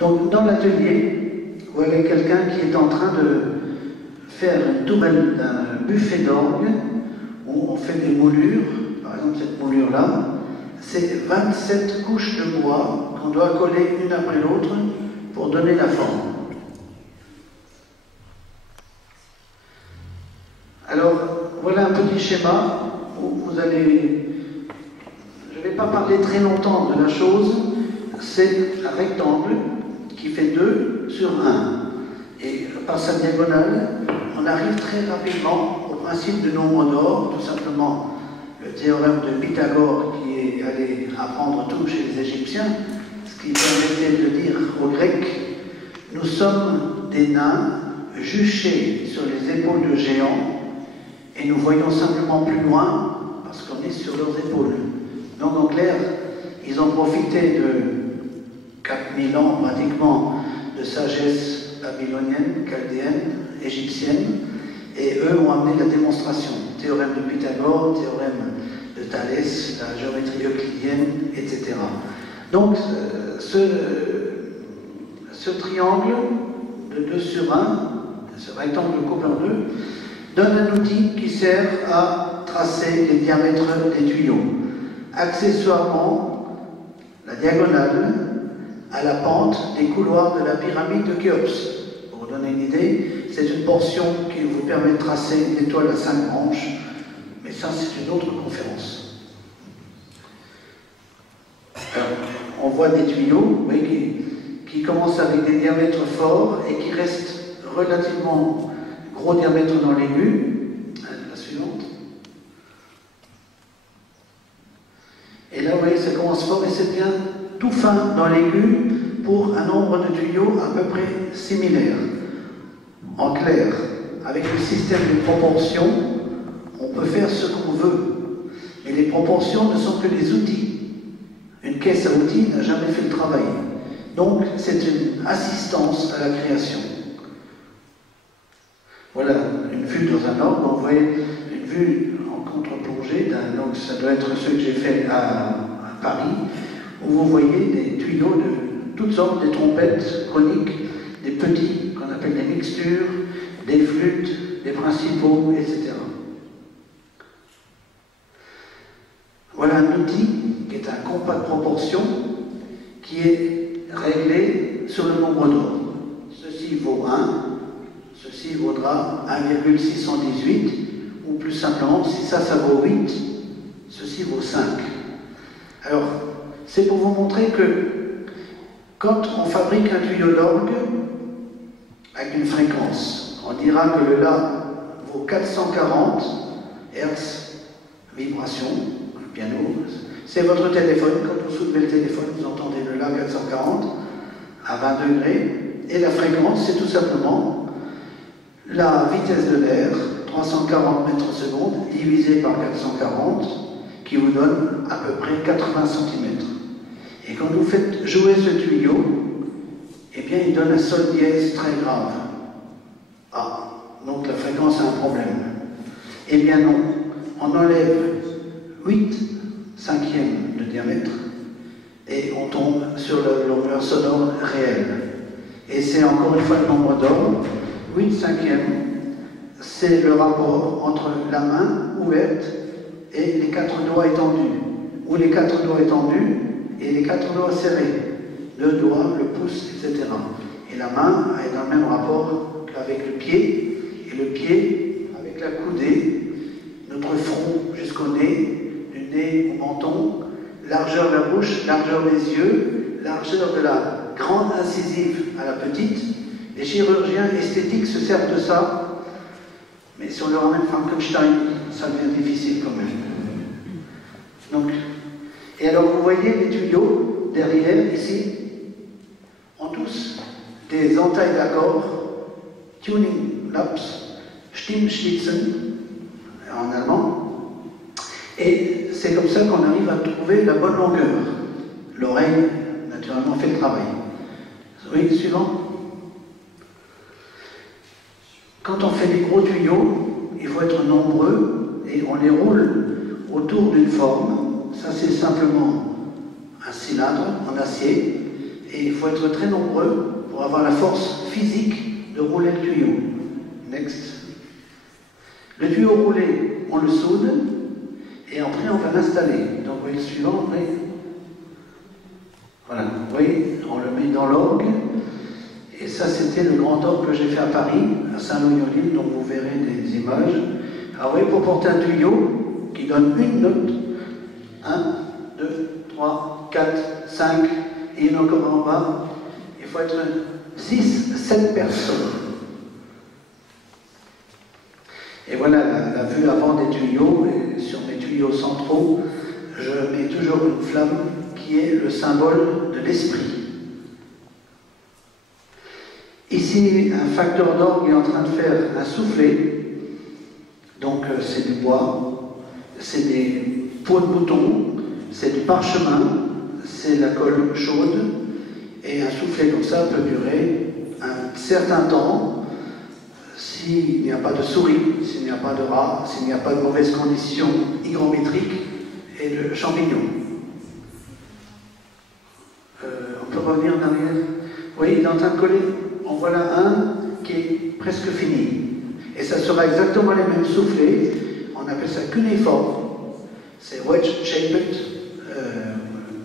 Donc dans l'atelier, vous avez quelqu'un qui est en train de faire une tourelle d'un buffet d'orgue où on fait des moulures. Par exemple, cette moulure-là, c'est 27 couches de bois qu'on doit coller une après l'autre pour donner la forme. Alors, voilà un petit schéma où vous allez... Je ne vais pas parler très longtemps de la chose. C'est un rectangle qui fait 2 sur 1. Et par sa diagonale, on arrive très rapidement au principe du nombre d'or, tout simplement le théorème de Pythagore qui est allé apprendre tout chez les Égyptiens, ce qui permettait de dire aux Grecs, nous sommes des nains juchés sur les épaules de géants et nous voyons simplement plus loin parce qu'on est sur leurs épaules. Donc en clair, ils ont profité de 4000 ans pratiquement de sagesse babylonienne, chaldéenne, égyptienne, et eux ont amené la démonstration. Théorème de Pythagore, théorème de Thalès, la géométrie euclidienne, etc. Donc ce triangle de 2 sur 1, ce rectangle coupé en 2, donne un outil qui sert à tracer les diamètres des tuyaux. Accessoirement, la diagonale à la pente des couloirs de la pyramide de Khéops. Pour vous donner une idée, c'est une portion qui vous permet de tracer l'étoile à 5 branches, mais ça c'est une autre conférence. Alors, on voit des tuyaux qui commencent avec des diamètres forts et qui restent relativement gros diamètre dans l'aigu. La suivante. Et là, vous voyez, ça commence fort et c'est bien tout fin dans l'aigu pour un nombre de tuyaux à peu près similaire. En clair, avec le système de proportions, on peut faire ce qu'on veut. Mais les proportions ne sont que des outils. Une caisse à outils n'a jamais fait le travail. Donc, c'est une assistance à la création. Voilà une vue dans un orgue. Vous voyez une vue en contre-plongée d'un orgue, ça doit être ceux que j'ai fait à Paris, où vous voyez des tuyaux de toutes sortes, des trompettes coniques, des petits qu'on appelle des mixtures, des flûtes, des principaux, etc. Voilà un outil qui est un compas de proportion qui est réglé sur le nombre d'or. Ceci vaut 1, ceci vaudra 1,618, ou plus simplement, si ça vaut 8, ceci vaut 5. Alors, c'est pour vous montrer que quand on fabrique un tuyau d'orgue avec une fréquence, on dira que le La vaut 440 Hz vibration, le piano, c'est votre téléphone, quand vous soulevez le téléphone, vous entendez le La 440 à 20 degrés, et la fréquence, c'est tout simplement la vitesse de l'air, 340 mètres secondes, divisé par 440, qui vous donne à peu près 80 cm. Et quand vous faites jouer ce tuyau, eh bien, il donne un sol dièse très grave. Ah, donc la fréquence a un problème. Eh bien non, on enlève 8 cinquièmes de diamètre et on tombe sur la longueur sonore réelle. Et c'est encore une fois le nombre d'or. 8 cinquièmes, c'est le rapport entre la main ouverte et les 4 doigts étendus, ou les 4 doigts étendus et les 4 doigts serrés, le doigt, le pouce, etc. Et la main est dans le même rapport qu'avec le pied, et le pied avec la coudée, notre front jusqu'au nez, du nez au menton, largeur de la bouche, largeur des yeux, largeur de la grande incisive à la petite. Les chirurgiens esthétiques se servent de ça, mais si on leur ramène Frankenstein, ça devient difficile quand même. Donc, et alors vous voyez les tuyaux derrière, ici, ont tous des entailles d'accords, tuning laps, Stimmschnitzen, en allemand, et c'est comme ça qu'on arrive à trouver la bonne longueur. L'oreille, naturellement, fait le travail. Oui, suivant. Quand on fait des gros tuyaux, il faut être nombreux et on les roule autour d'une forme. Ça, c'est simplement un cylindre en acier. et il faut être très nombreux pour avoir la force physique de rouler le tuyau. Next. Le tuyau roulé, on le soude, et après on va l'installer. Donc vous voyez le suivant, oui. Voilà, vous voyez, on le met dans l'orgue, et ça c'était le grand orgue que j'ai fait à Paris, à Saint-Louis-en-l'Île, dont vous verrez des images. Alors vous voyez, pour porter un tuyau qui donne une note, 1, 2, 3, 4, 5, et il y en a encore en bas, il faut être 6, 7 personnes. Et voilà la vue avant des tuyaux, et sur mes tuyaux centraux, je mets toujours une flamme qui est le symbole de l'esprit. Ici, un facteur d'orgue est en train de faire un soufflet, donc c'est du bois, c'est des peaux de mouton, c'est du parchemin, c'est la colle chaude, et un soufflet comme ça peut durer un certain temps. S'il n'y a pas de souris, s'il n'y a pas de rats, s'il n'y a pas de mauvaises conditions hygrométriques et de champignons. On peut revenir en arrière. Vous voyez, il est en train de coller. En voilà un qui est presque fini. Et ça sera exactement les mêmes soufflets. On appelle ça cuneiforme. C'est wedge-shaped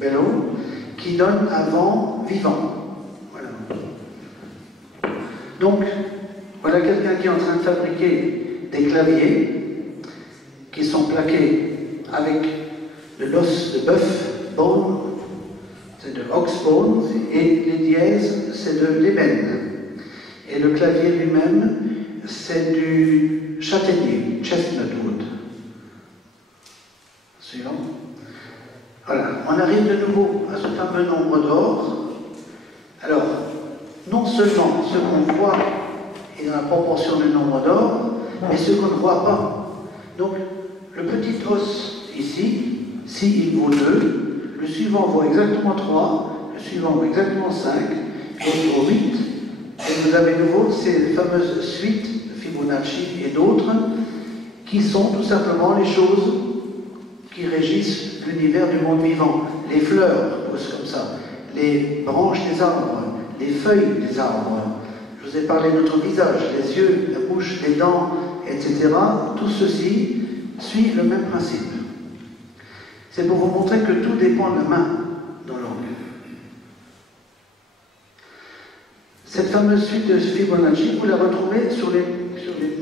bellow qui donne un vent vivant. Voilà. Donc, voilà quelqu'un qui est en train de fabriquer des claviers qui sont plaqués avec de l'os de bœuf, bone, c'est de ox bone, et les dièses, c'est de l'ébène. Et le clavier lui-même, c'est du châtaignier, chestnut wood. Suivant. Voilà, on arrive de nouveau à ce fameux nombre d'or. Alors, non seulement ce qu'on voit est dans la proportion du nombre d'or, mais ce qu'on ne voit pas. Donc, le petit os ici, s'il vaut 2, le suivant vaut exactement 3, le suivant vaut exactement 5, l'autre vaut 8, et vous avez de nouveau ces fameuses suites, Fibonacci et d'autres, qui sont tout simplement les choses qui régissent l'univers du monde vivant. Les fleurs poussent comme ça, les branches des arbres, les feuilles des arbres. Je vous ai parlé de notre visage, les yeux, la bouche, les dents, etc. Tout ceci suit le même principe. C'est pour vous montrer que tout dépend de la main dans l'orgue. Cette fameuse suite de Fibonacci, vous la retrouvez sur les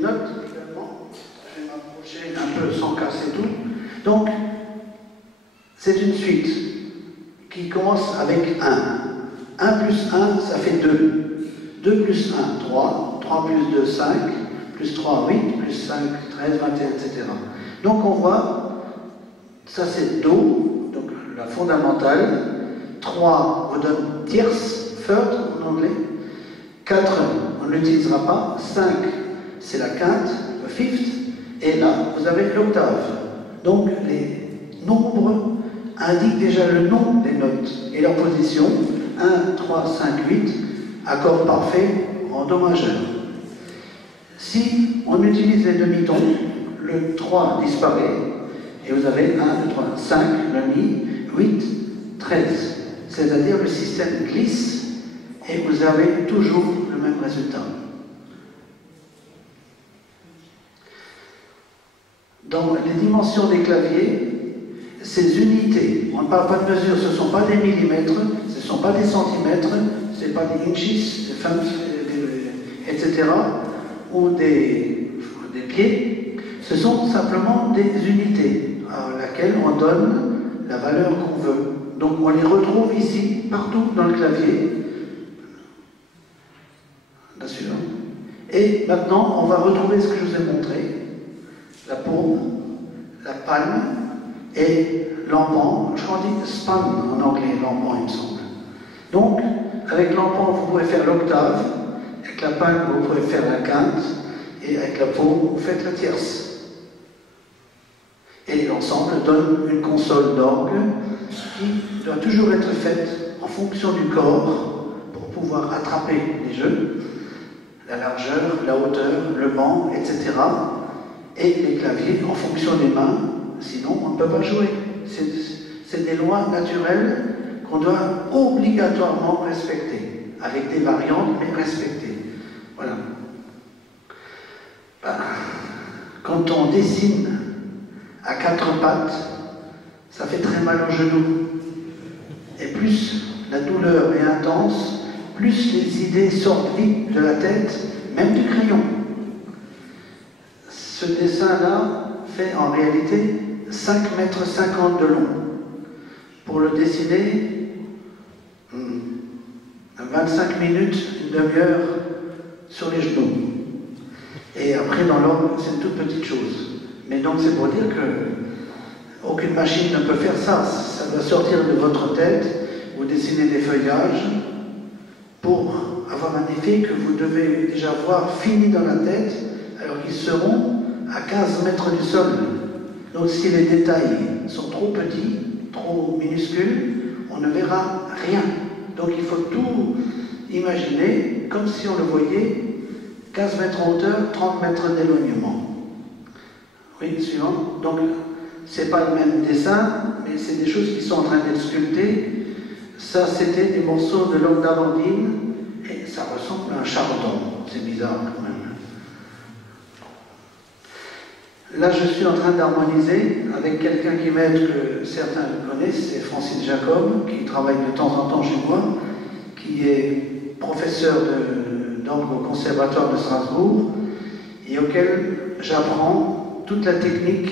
notes également. Je vais m'approcher un peu sans casser tout. Donc, c'est une suite qui commence avec 1. 1 plus 1, ça fait 2. 2 plus 1, 3. 3 plus 2, 5. Plus 3, 8. Plus 5, 13, 21, etc. Donc, on voit, ça c'est Do, donc la fondamentale. 3 vous donne tierce, third en anglais. 4, on ne l'utilisera pas. 5, c'est la quinte, le fifth. Et là, vous avez l'octave. Donc, les nombres indiquent déjà le nom des notes et leur position. 1, 3, 5, 8, accord parfait en Do majeur. Si on utilise les demi-tons, le 3 disparaît et vous avez 1, 2, 3, 5, le Mi, 8, 13. C'est-à-dire le système glisse et vous avez toujours le même résultat. Dans les dimensions des claviers, ces unités, on ne parle pas de mesure, ce ne sont pas des millimètres, ce ne sont pas des centimètres, ce n'est pas des inches, des femmes, etc., ou des pieds, ce sont simplement des unités à laquelle on donne la valeur qu'on veut. Donc on les retrouve ici, partout dans le clavier. La suivante. Et maintenant, on va retrouver ce que je vous ai montré. La paume, la palme et l'empan. Je crois qu'on dit span en anglais, l'empan, il me semble. Donc, avec l'empan, vous pouvez faire l'octave. Avec la palme, vous pouvez faire la quinte. Et avec la paume, vous faites la tierce. Et l'ensemble donne une console d'orgue qui doit toujours être faite en fonction du corps pour pouvoir attraper les jeux, la largeur, la hauteur, le banc, etc. Et les claviers en fonction des mains, sinon on ne peut pas jouer. C'est des lois naturelles qu'on doit obligatoirement respecter, avec des variantes, mais respecter. Voilà. Ben, quand on dessine à quatre pattes, ça fait très mal aux genoux. Et plus la douleur est intense, plus les idées sortent vite de la tête, même du crayon. Ce dessin-là fait en réalité 5,50 m de long. Pour le dessiner, 25 minutes, une demi-heure sur les genoux. Et après, dans l'ordre, c'est une toute petite chose. Mais donc, c'est pour dire que aucune machine ne peut faire ça. Ça doit sortir de votre tête. Vous dessinez des feuillages pour avoir un effet que vous devez déjà voir fini dans la tête, alors qu'ils seront à 15 mètres du sol. Donc, si les détails sont trop petits, trop minuscules, on ne verra rien. Donc, il faut tout imaginer comme si on le voyait 15 mètres en hauteur, 30 mètres d'éloignement. Oui, suivant. Donc, c'est pas le même dessin, mais c'est des choses qui sont en train d'être sculptées. Ça, c'était des morceaux de l'homme d'Amandine, et ça ressemble à un chardon. C'est bizarre quand même. Là, je suis en train d'harmoniser avec quelqu'un qui m'aide, que certains connaissent, c'est Francis Jacob, qui travaille de temps en temps chez moi, qui est professeur d'orgue au Conservatoire de Strasbourg, et auquel j'apprends toute la technique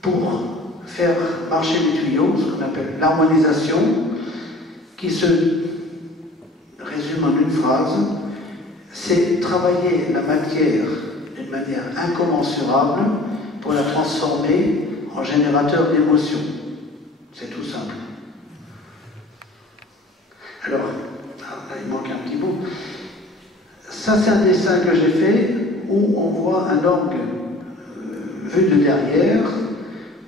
pour faire marcher les tuyaux, ce qu'on appelle l'harmonisation, qui se résume en une phrase, c'est travailler la matière d'une manière incommensurable pour la transformer en générateur d'émotions. C'est tout simple. Alors, là, il manque un petit bout. Ça, c'est un dessin que j'ai fait où on voit un orgue vu de derrière,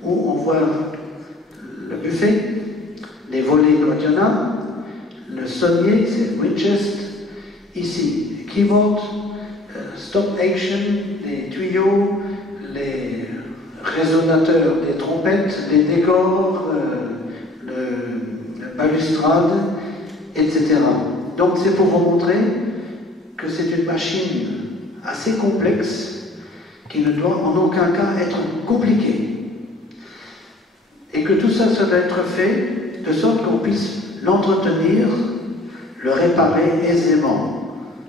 où on voit le buffet, les volets Glottiana, le sonnier, c'est Winchester, ici, les keyboards, stop action, les tuyaux, les résonateurs des trompettes, les décors, la balustrade, etc. Donc c'est pour vous montrer que c'est une machine assez complexe qui ne doit en aucun cas être compliquée. Et que tout ça doit être fait de sorte qu'on puisse l'entretenir, le réparer aisément.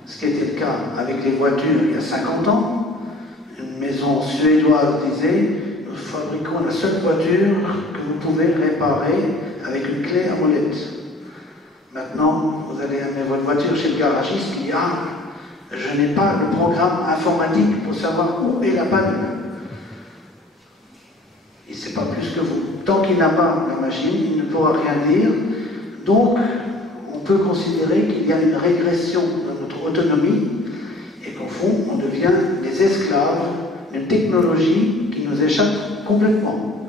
Ce qui était le cas avec les voitures il y a 50 ans. Une maison suédoise disait « Nous fabriquons la seule voiture que vous pouvez réparer avec une clé à molette ». Maintenant, vous allez amener votre voiture chez le garagiste qui dit « Ah, je n'ai pas le programme informatique pour savoir où est la panne. » Il ne sait pas plus que vous. Tant qu'il n'a pas la machine, il ne pourra rien dire. Donc, on peut considérer qu'il y a une régression de notre autonomie et qu'au fond, on devient des esclaves d'une technologie qui nous échappe complètement.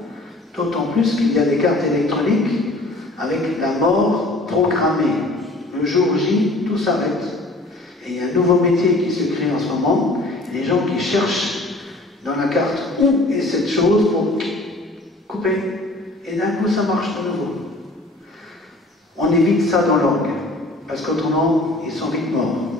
D'autant plus qu'il y a des cartes électroniques avec la mort programmée. Le jour J, tout s'arrête. Et il y a un nouveau métier qui se crée en ce moment, les gens qui cherchent dans la carte où est cette chose pour couper. Et d'un coup, ça marche de nouveau. On évite ça dans l'orgue, parce qu'autrement, ils sont vite morts.